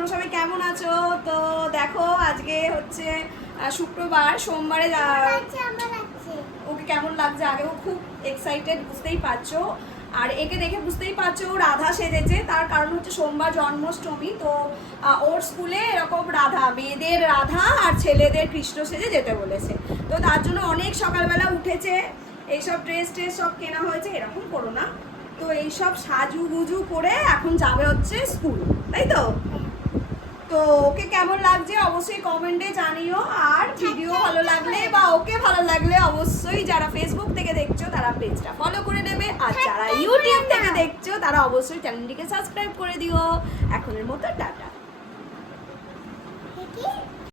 তোমরা সবাই কেমন আছো? তো দেখো আজকে হচ্ছে শুক্রবার, সোমবারে ওকে কেমন লাগছে আগে, ও খুব এক্সাইটেড বুঝতেই পারছো। আর একে দেখে বুঝতেই পারছো ও রাধা সেজেছে, তার কারণ হচ্ছে সোমবার জন্মাষ্টমী। তো ওর স্কুলে এরকম রাধা, মেয়েদের রাধা আর ছেলেদের কৃষ্ণ সেজে যেতে বলেছে। তো তার জন্য অনেক সকালবেলা উঠেছে, এইসব ড্রেস সব কেনা হয়েছে। এরকম করো না তো, এইসব সাজুগুজু করে এখন যাবে হচ্ছে স্কুল, তাই তো? তো ওকে কেমন লাগছে অবশ্যই কমেন্টে জানিও। আর ভিডিও ভালো লাগলে বা ওকে ভালো লাগলে অবশ্যই যারা ফেসবুক থেকে দেখছো তারা পেজটা ফলো করে নেবে, আর যারা ইউটিউব থেকে দেখছো তারা অবশ্যই চ্যানেলটিকে সাবস্ক্রাইব করে দিও। এখনের মতো টাটা।